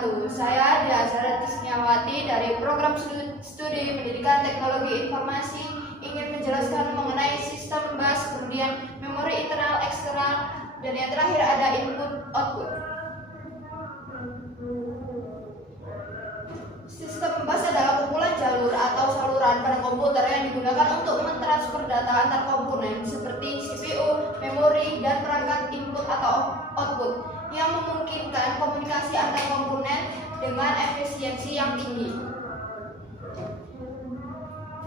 wabarakatuh. Saya Diazara Tisniawati dari Program Studi Pendidikan Teknologi Informasi ingin menjelaskan mengenai sistem bus, kemudian memori internal, eksternal, dan yang terakhir ada input output. Sistem bus adalah kumpulan jalur atau saluran pada komputer yang digunakan untuk mentransfer data antar komponen seperti CPU, memori, dan perangkat input atau output yang memungkinkan komunikasi antar komponen dengan efisiensi yang tinggi.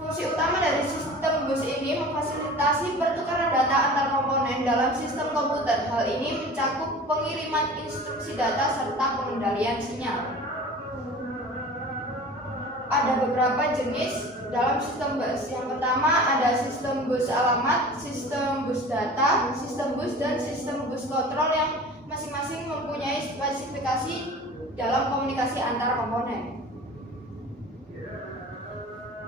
Fungsi utama dari sistem bus ini memfasilitasi pertukaran data antar komponen dalam sistem komputer. Hal ini mencakup pengiriman instruksi data serta pengendalian sinyal. Ada beberapa jenis dalam sistem bus. Yang pertama ada sistem bus alamat, sistem bus data, sistem bus, dan sistem bus kontrol yang masing-masing mempunyai spesifikasi dalam komunikasi antar komponen.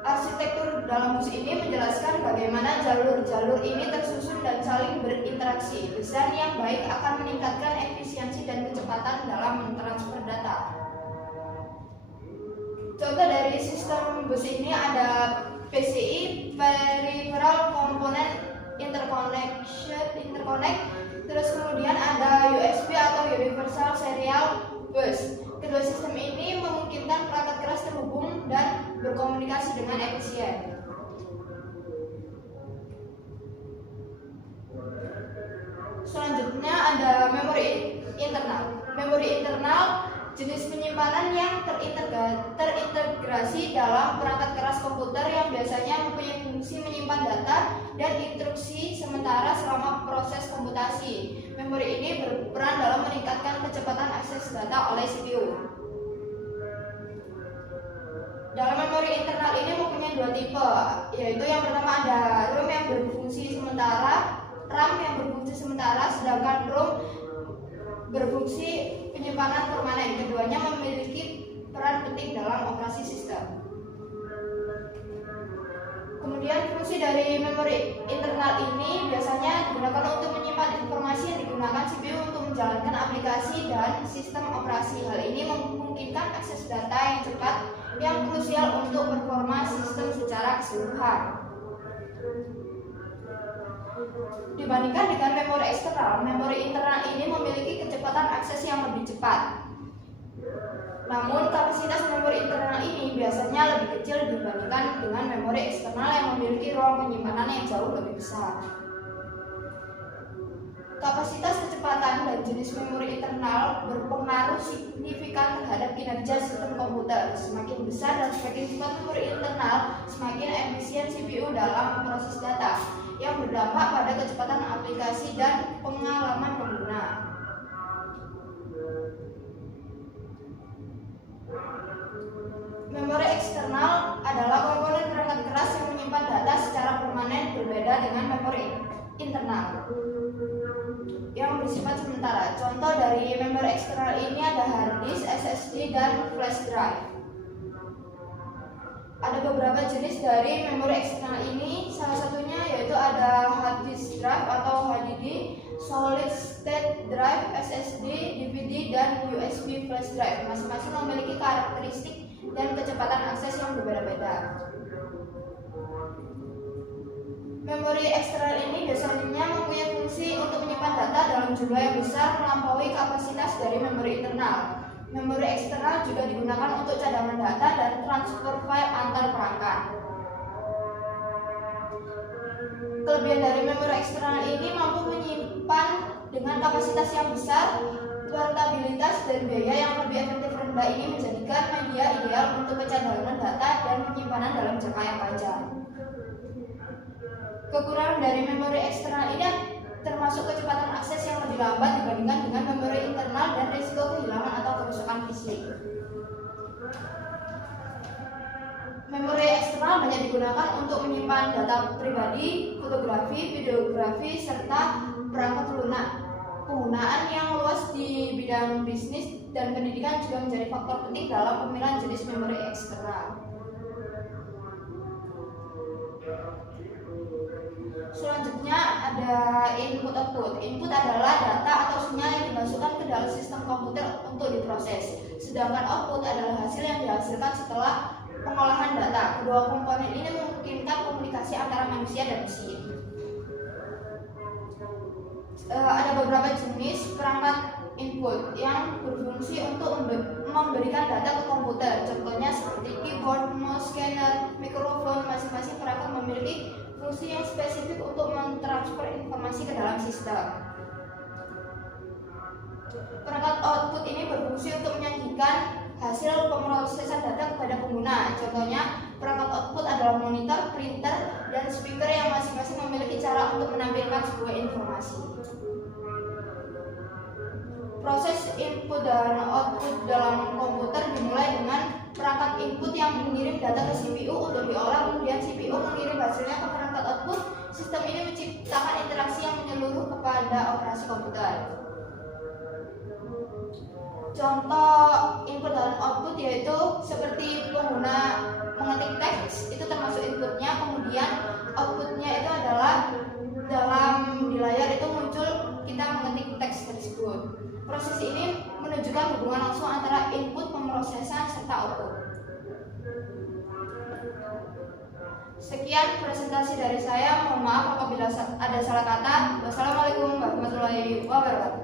Arsitektur dalam bus ini menjelaskan bagaimana jalur-jalur ini tersusun dan saling berinteraksi. Desain yang baik akan meningkatkan efisiensi dan kecepatan dalam mentransfer data. Contoh dari sistem bus ini ada PCI, Peripheral Component Interconnect, terus kemudian ada USB atau Universal Serial Bus. Kedua sistem ini memungkinkan perangkat keras terhubung dan berkomunikasi dengan efisien. Selanjutnya ada memori internal. Memori internal jenis penyimpanan yang terintegrasi dalam perangkat keras komputer yang biasanya mempunyai fungsi menyimpan data dan instruksi sementara selama proses komputasi. Memori ini berperan dalam meningkatkan kecepatan akses data oleh CPU. Dalam memori internal ini mempunyai dua tipe, yaitu yang pertama ada ROM yang berfungsi sementara, RAM yang berfungsi sementara, sedangkan ROM berfungsi penyimpanan permanen. Keduanya memiliki peran penting dalam operasi sistem. Kemudian fungsi dari memori internal ini biasanya digunakan untuk menyimpan informasi yang digunakan CPU untuk menjalankan aplikasi dan sistem operasi. Hal ini memungkinkan akses data yang cepat yang krusial untuk performa sistem secara keseluruhan. Dibandingkan dengan memori eksternal, memori internal ini memiliki kecepatan akses yang lebih cepat. Namun, kapasitas memori internal ini biasanya lebih kecil dibandingkan dengan memori eksternal yang memiliki ruang penyimpanan yang jauh lebih besar. Kapasitas, kecepatan, dan jenis memori internal berpengaruh signifikan terhadap kinerja sistem komputer. Semakin besar dan semakin cepat memori internal, semakin efisien CPU dalam memproses data, yang berdampak pada kecepatan aplikasi dan pengalaman pengguna. Memori eksternal adalah komponen perangkat keras yang menyimpan data secara permanen, berbeda dengan memori internal yang bersifat sementara. Contoh dari memori eksternal ini ada hard disk, SSD, dan flash drive. Ada beberapa jenis dari memori eksternal ini, salah satunya yaitu ada hard disk drive atau HDD, solid state drive, SSD, DVD, dan USB flash drive. Masing-masing memiliki karakteristik dan kecepatan akses yang berbeda-beda. Memori eksternal ini biasanya mempunyai fungsi untuk menyimpan data dalam jumlah yang besar melampaui kapasitas dari memori internal. Memori eksternal juga digunakan untuk cadangan data dan transfer file antar perangkat. Kelebihan dari memori eksternal ini mampu menyimpan dengan kapasitas yang besar, portabilitas, dan biaya yang lebih efektif rendah. Ini menjadikan media ideal untuk pencadangan data dan penyimpanan dalam jangka yang panjang. Kekurangan dari memori eksternal ini termasuk kecepatan akses yang lebih lambat dibandingkan dengan memori internal dan risiko kehilangan atau kerusakan fisik. Memori eksternal banyak digunakan untuk menyimpan data pribadi, fotografi, videografi, serta perangkat lunak. Penggunaan yang luas di bidang bisnis dan pendidikan juga menjadi faktor penting dalam pemilihan jenis memori eksternal. Selanjutnya ada input output. Input adalah data atau sinyal yang dimasukkan ke dalam sistem komputer untuk diproses. Sedangkan output adalah hasil yang dihasilkan setelah pengolahan data. Kedua komponen ini memungkinkan komunikasi antara manusia dan mesin. Ada beberapa jenis perangkat input yang berfungsi untuk memberikan data ke komputer. Contohnya seperti keyboard, mouse, scanner, mikrofon. Masing-masing perangkat memiliki fungsi yang spesifik untuk mentransfer informasi ke dalam sistem. Perangkat output ini berfungsi untuk menyajikan hasil pemrosesan data kepada pengguna. Contohnya, perangkat output adalah monitor, printer, dan speaker yang masing-masing memiliki cara untuk menampilkan sebuah informasi. Proses input dan output dalam komputer dimulai dengan perangkat input yang mengirim data ke CPU untuk diolah, kemudian CPU mengirim hasilnya ke perangkat output. Sistem ini menciptakan interaksi yang menyeluruh kepada operasi komputer. Contoh input dan output yaitu seperti pengguna mengetik teks, itu termasuk inputnya, kemudian outputnya itu adalah di layar itu muncul kita mengetik teks tersebut. Proses ini menunjukkan hubungan langsung antara input, pemrosesan, serta output. Sekian presentasi dari saya. Mohon maaf apabila ada salah kata. Wassalamualaikum warahmatullahi wabarakatuh.